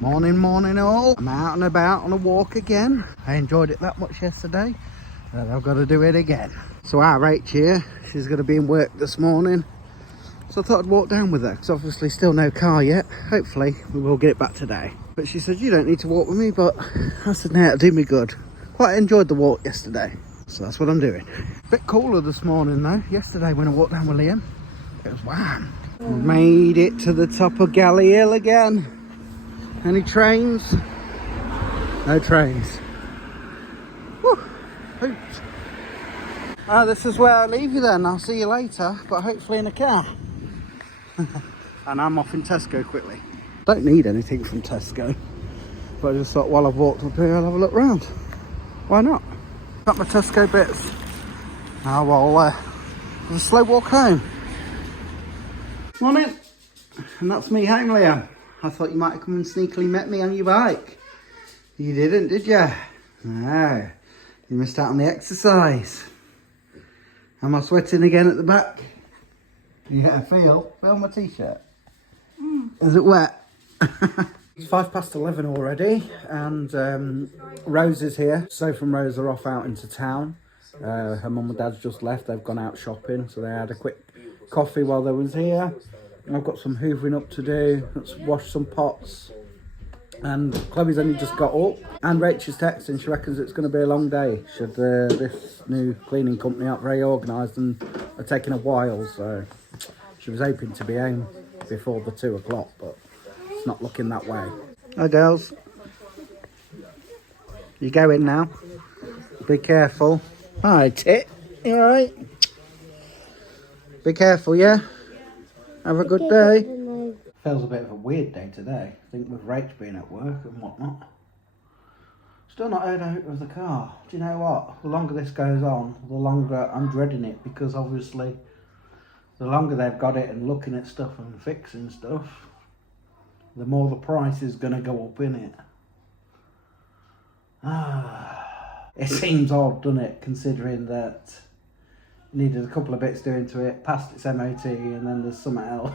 Morning, morning all. I'm out and about on a walk again. I enjoyed it that much yesterday that I've got to do it again. So our Rach here, she's going to be in work this morning. So I thought I'd walk down with her, because obviously still no car yet. Hopefully we will get it back today. But she said, you don't need to walk with me, but I said, no, it'll do me good. Quite enjoyed the walk yesterday. So that's what I'm doing. Bit cooler this morning though. Yesterday when I walked down with Liam, it was wham. Made it to the top of Galley Hill again. Any trains? No trains. Woo. Hoot. This is where I leave you then. I'll see you later, but hopefully in a car. And I'm off in Tesco quickly. Don't need anything from Tesco, but I just thought while I've walked up here I'll have a look round. Why not? Got my Tesco bits. Now I'll have a slow walk home. Morning. And that's me home, Liam. I thought you might have come and sneakily met me on your bike. You didn't, did you? No. You missed out on the exercise. Am I sweating again at the back? Yeah, feel my t-shirt. Is it wet? It's 11:05 already, and Rose is here. Soph and Rose are off out into town. Her mum and dad's just left. They've gone out shopping, so they had a quick coffee while they was here. And I've got some hoovering up to do. Let's wash some pots. And Chloe's only just got up. And Rachel's texting. She reckons it's going to be a long day. Should this new cleaning company aren't very organised and are taking a while. So she was hoping to be home before the 2 o'clock, but it's not looking that way. Hi girls. You going now? Be careful. Hi Tit. You alright? Be careful, yeah? Have a good day. Feels a bit of a weird day today. I think with Rach being at work and whatnot. Still not heard out of the car. Do you know what? The longer this goes on, the longer I'm dreading it, because obviously the longer they've got it and looking at stuff and fixing stuff, the more the price is going to go up in it. It seems odd, doesn't it, considering that it needed a couple of bits doing to it, passed its MOT, and then there's something else.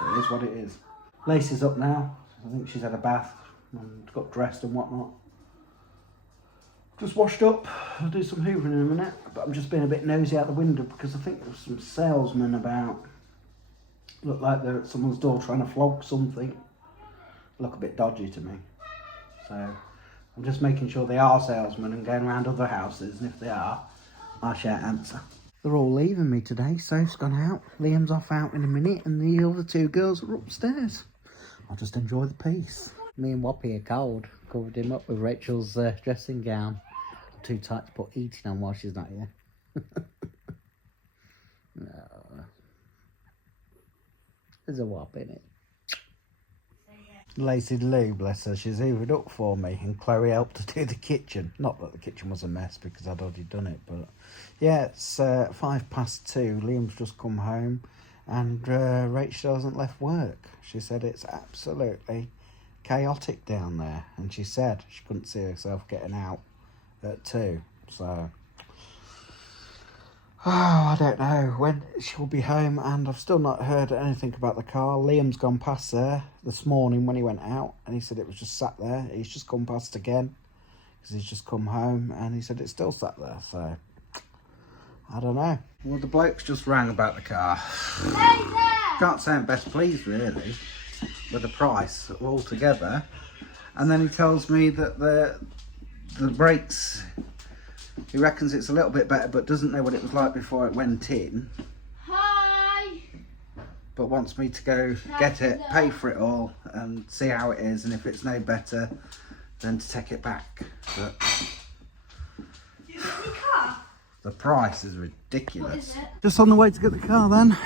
It is what it is. Lacey's up now. I think she's had a bath and got dressed and whatnot. Just washed up. I'll do some hoovering in a minute, but I'm just being a bit nosy out the window because I think there's some salesmen about. Look like they're at someone's door trying to flog something. Look a bit dodgy to me. So I'm just making sure they are salesmen and going around other houses, and if they are, I shan't answer. They're all leaving me today. Soph's gone out, Liam's off out in a minute, and the other 2 girls are upstairs. I'll just enjoy the peace. Me and Whoppy are cold. Covered him up with Rachel's dressing gown. Too tight to put eating on while she's not here. No. There's a whop in it. Lacey Lou, bless her, she's hoovered up for me, and Chloe helped to do the kitchen. Not that the kitchen was a mess because I'd already done it, but yeah, it's 2:05. Liam's just come home, and Rachel hasn't left work. She said it's absolutely chaotic down there, and she said she couldn't see herself getting out at 2. So I don't know when she'll be home, and I've still not heard anything about the car. Liam's gone past there this morning when he went out, and he said it was just sat there. He's just come past again because he's just come home, and he said it's still sat there. So I don't know. Well, the bloke's just rang about the car. Can't say I'm best pleased really with the price altogether. And then he tells me that the brakes, he reckons it's a little bit better, but doesn't know what it was like before it went in. Hi! But wants me to go get it, pay for it all, and see how it is, and if it's no better, then to take it back. But Did you get your car? the price is ridiculous. What is it? Just on the way to get the car then.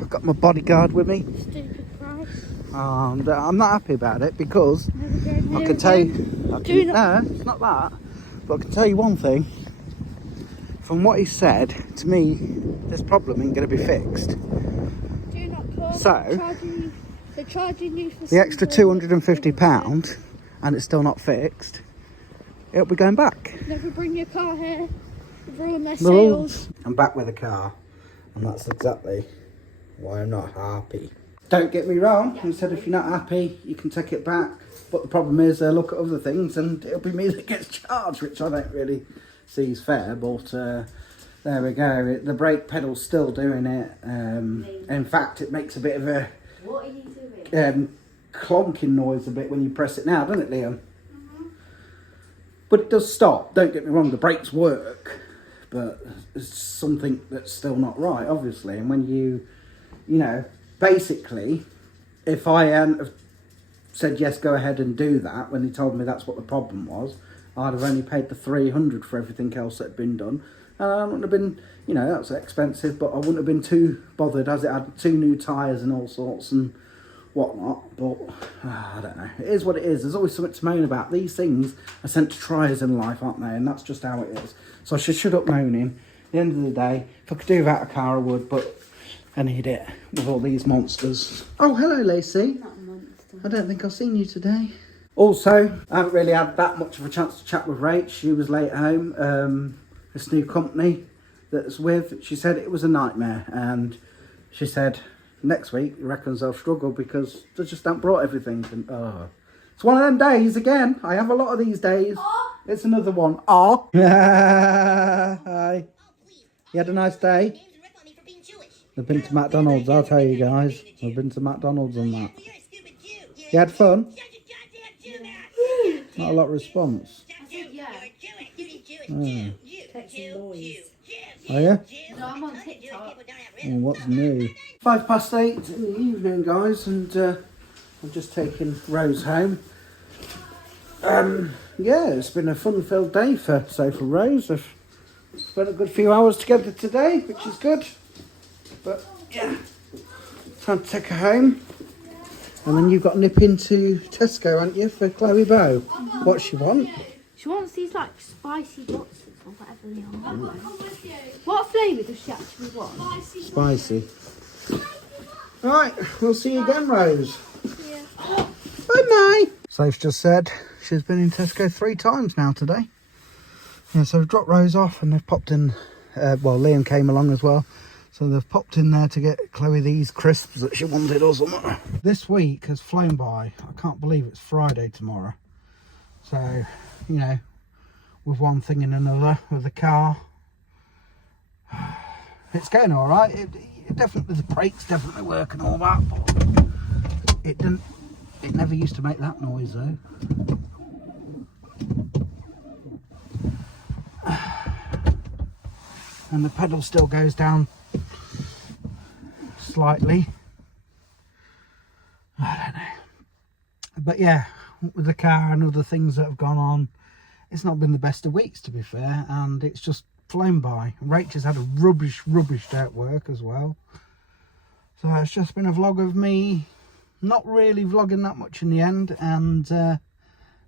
I've got my bodyguard with me. Stupid price. And I'm not happy about it because I can tell you... no, it's not that. But I can tell you one thing. From what he said, to me, this problem ain't going to be fixed. Do not call. So, They're charging you for the extra £250 and it's still not fixed, it'll be going back. Never bring your car here. They've ruined their The sales. rules. I'm back with the car, and that's exactly why I'm not happy. don't get me wrong. He said if you're not happy, you can take it back. But the problem is they'll look at other things and it'll be me that gets charged, which I don't really see as fair. But there we go. The brake pedal's still doing it. In fact, it makes a bit of a What are you doing? clonking noise a bit when you press it now, doesn't it, Liam? But it does stop. Don't get me wrong, the brakes work. But it's something that's still not right, obviously. And when you know, basically, if I hadn't have said yes, go ahead and do that, when they told me that's what the problem was, I'd have only paid the 300 for everything else that had been done. And I wouldn't have been, you know, that's expensive, but I wouldn't have been too bothered as it had 2 new tyres and all sorts and whatnot. But I don't know, it is what it is. There's always something to moan about. These things are sent to triers in life, aren't they? And that's just how it is. So I should shut up moaning. At the end of the day, if I could do without a car, I would, but I need it with all these monsters. Oh, hello, Lacey. Not a monster. I don't think I've seen you today. Also, I haven't really had that much of a chance to chat with Rach. She was late home. This new company that's with, she said it was a nightmare. And she said next week, he reckons they'll struggle because they just haven't brought everything. And, it's one of them days again. I have a lot of these days. It's another one. Oh. Hi. You had a nice day? I've been to McDonald's, I'll tell you guys. I've been to McDonald's and that. You had fun? Not a lot of response. I said yeah. Oh, Texting boys. are you? No, I'm on TikTok. Oh, what's new? 8:05 in the evening, guys, and I'm just taking Rose home. Yeah, it's been a fun-filled day for Rose. I've spent a good few hours together today, which is good. But yeah, time to take her home. And then you've got to nip into Tesco, haven't you, for Chloe Bow? What's she want? She wants these like spicy Watsons or whatever they are. What flavour does she actually want? Spicy. Right, we'll see you again, Rose. Yeah. Bye, Mai. Safe's just said she's been in Tesco 3 times now today. Yeah, so we've dropped Rose off and they've popped in, well, Liam came along as well. So they've popped in there to get Chloe these crisps that she wanted or something. This week has flown by. I can't believe it's Friday tomorrow. So, you know, with one thing and another, with the car, it's going all right. It definitely, the brakes definitely work and all that, but it never used to make that noise though. And the pedal still goes down slightly. I don't know. But yeah, with the car and other things that have gone on, it's not been the best of weeks, to be fair, and it's just flown by. Rachel's had a rubbish day at work as well. So it's just been a vlog of me not really vlogging that much in the end, and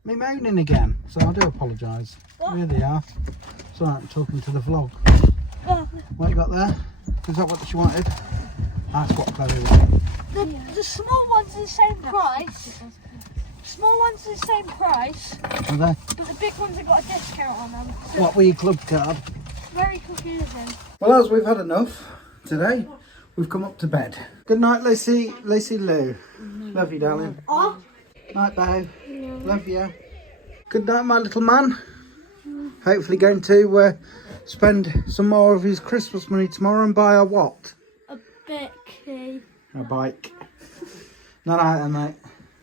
me moaning again. So I do apologise. Here they are. So I'm talking to the vlog. What you got there? Is that what she wanted? That's what Chloe wanted. The small ones are the same price. Small ones are the same price, Are they? but the big ones have got a discount on them. So What were your club card? very confusing. Well, as we've had enough today, we've come up to bed. Good night, Lacey. Lacey Lou. Love you, darling. Oh, Night, babe. Love you. Good night, my little man. Hopefully going to spend some more of his Christmas money tomorrow and buy a what? a Becky. A bike. No, no, mate.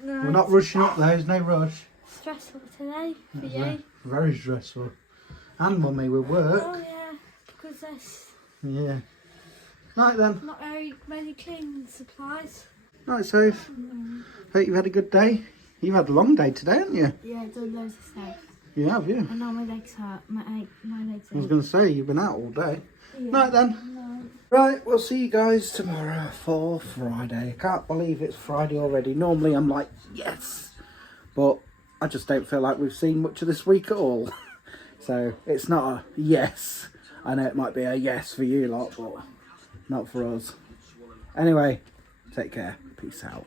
No, We're not rushing up there. There's no rush. stressful today for you. Very stressful. And mummy with work. Oh yeah, because there's Yeah. Night then. not very many cleaning supplies. Night, Soph. Hope you've had a good day. You've had a long day today, haven't you? Yeah, done loads of stuff. You have, yeah. And now my legs hurt. My legs I was hurt. going to say, you've been out all day. Yeah. Night then. No. Right, we'll see you guys tomorrow for Friday. I can't believe it's Friday already. Normally I'm like, yes. But I just don't feel like we've seen much of this week at all. So it's not a yes. I know it might be a yes for you lot, but not for us. Anyway, take care. Peace out.